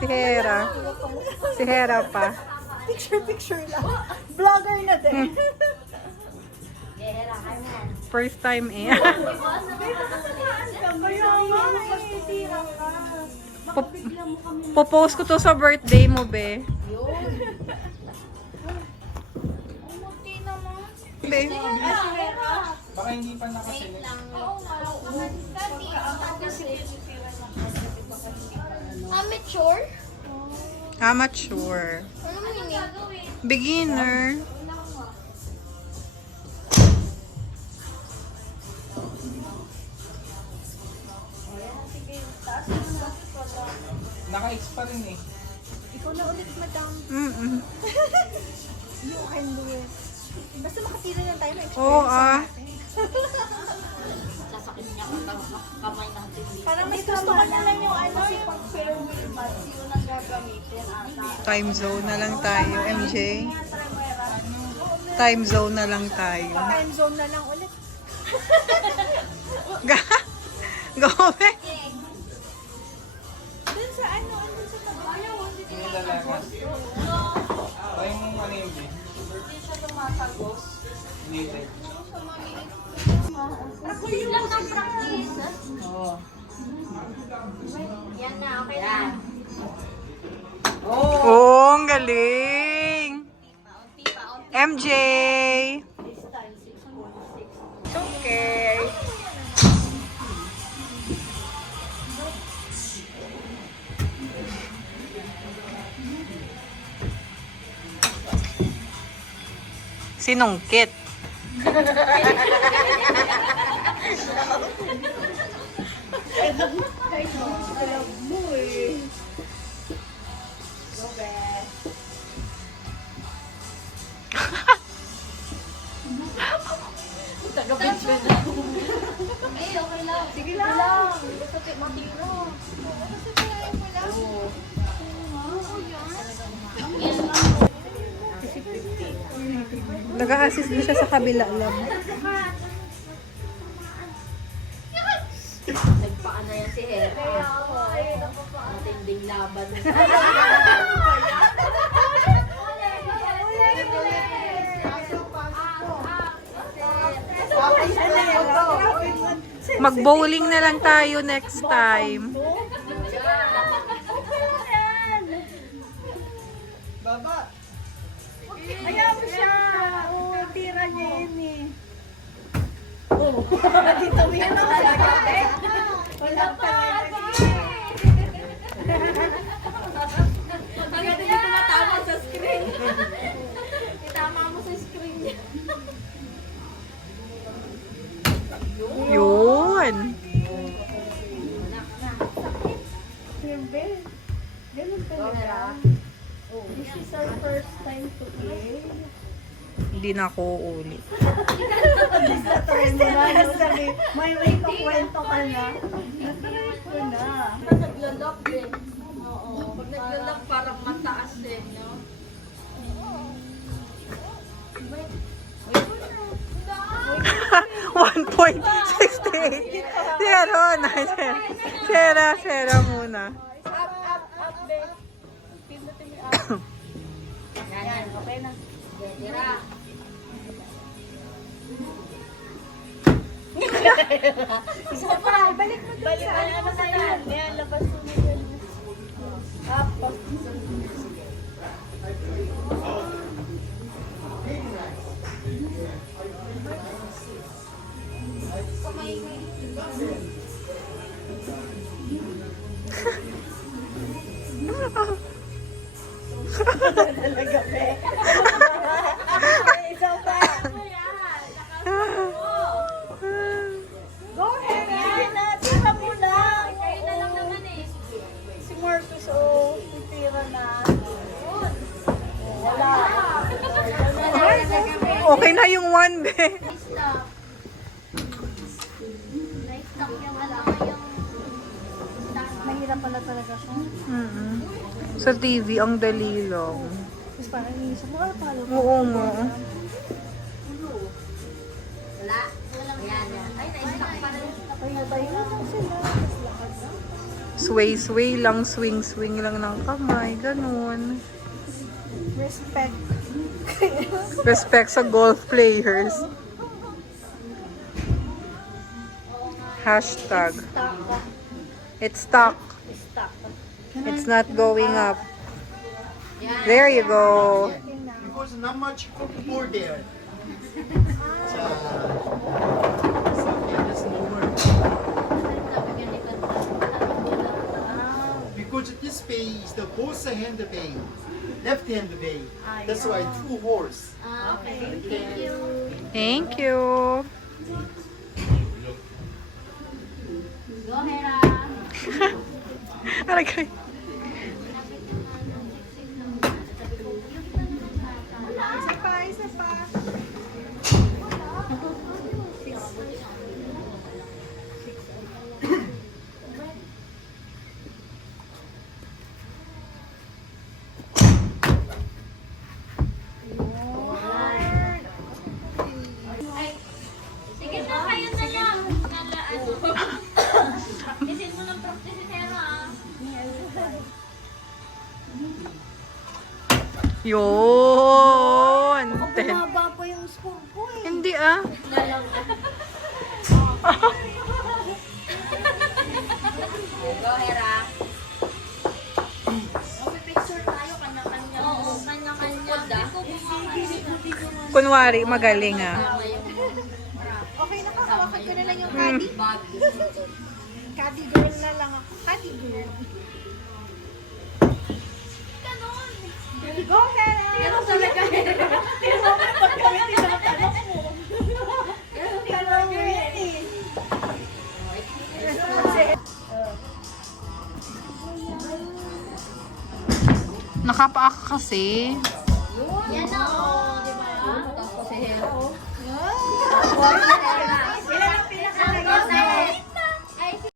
Si Hera. Si Hera pa. Picture lang. Vlogger na din. First time eh. Kaya nga, tira ka. Popost ko to sa birthday mo, be. Umuti naman. Be. Baka hindi pa nakaselect. Amateur? Amateur. Ano mo yun? Beginner. Naka-X pa rin eh. Ikaw na ulit, madam. Mm-mm. You can do it. Basta makatira lang tayo na Oo Parang mas gusto ko na lang yung ano, yung pang farewell months, yun ang gagamitin ata. Time zone na lang tayo, MJ. Time zone na lang tayo. Time zone na lang ulit. Go, be. Dun sa ano, dun sa tabayo, Hindi dalaga. Try mo ano yun eh. hindi siya tumatagos. Native. Practice lang ng practice. Oo. Yan na, okay na. Oh, ang galing. MJ. Okay. Sinungkit. Eh, okay lang. Sige lang. Basta matira. Basta kaya mo lang. Nag-a-assist din siya sa kabila lang. Nagpaano yan si Hera. Matinding laban. Mag-bowling na lang tayo next time. Baba! Ayaw mo siya. Oo, tira niya yun eh. Dito mo yan ako sa gabi. Walang talaga. Hanggang hindi ko natama sa screen. Itama mo sa screen niya. Yun. Siyempre, ganun talaga. This is our first time to play. Hindi na ako ulit. First time na sabi, may kukwento ka na. Natry ko na. Pag naglalak eh. Oo. Pag naglalak parang mataas eh. No? 1.68. Zero na. Zero muna. Up, babe. Pindutin mo yung up. Yan, okay na. Tira. Isa pa, balik mo dun sa ano sa yan. Yan, labas mo dun. Up. Talaga, be. Isa pa. Go ahead, yan na. Tira mo lang. Kayo na lang naman eh. Si Marcus, titira na. Wala. Okay na yung one, be. Stop. Na-stop yung wala yung Mahirap pala talaga siya. Sa TV, ang dali lang. Tapos parang inisip mo, palo. Oo nga. wala. Ayan, yan. Ay, na-stop pa rin. Ay, natayo lang sila. Tapos lakad na. sway-sway lang, swing-swing lang ng kamay, ganun. Respect. Respect sa golf players. Hashtag. Stuck. It's stuck. Stuck. It's not going up. There you go. Because not much more there. So, there's no more. Because this bay is the both hand bay, left hand bay. That's why 2 holes. Okay, thank you. Thank you. Go, Hera. Aray, Isa pa, isa pa. Ay, sige na, kayo na lang. Nala, ano. Practicein mo ng practice, Hera. Yun. Bumaba pa yung score ko eh. Hindi ah. Go, Hera. Picture tayo, kanya-kanya. Oo, kanya-kanya. Kunwari, magaling ah. Okay na pa, hawakan ko na lang yung caddy. Caddy girl na lang ako. Caddy girl. Go, Hera! Ganun talaga, Hera. Pag kami tinatanong mo. Ganun talaga yan eh. Nakapaak kasi. Yan na, oh.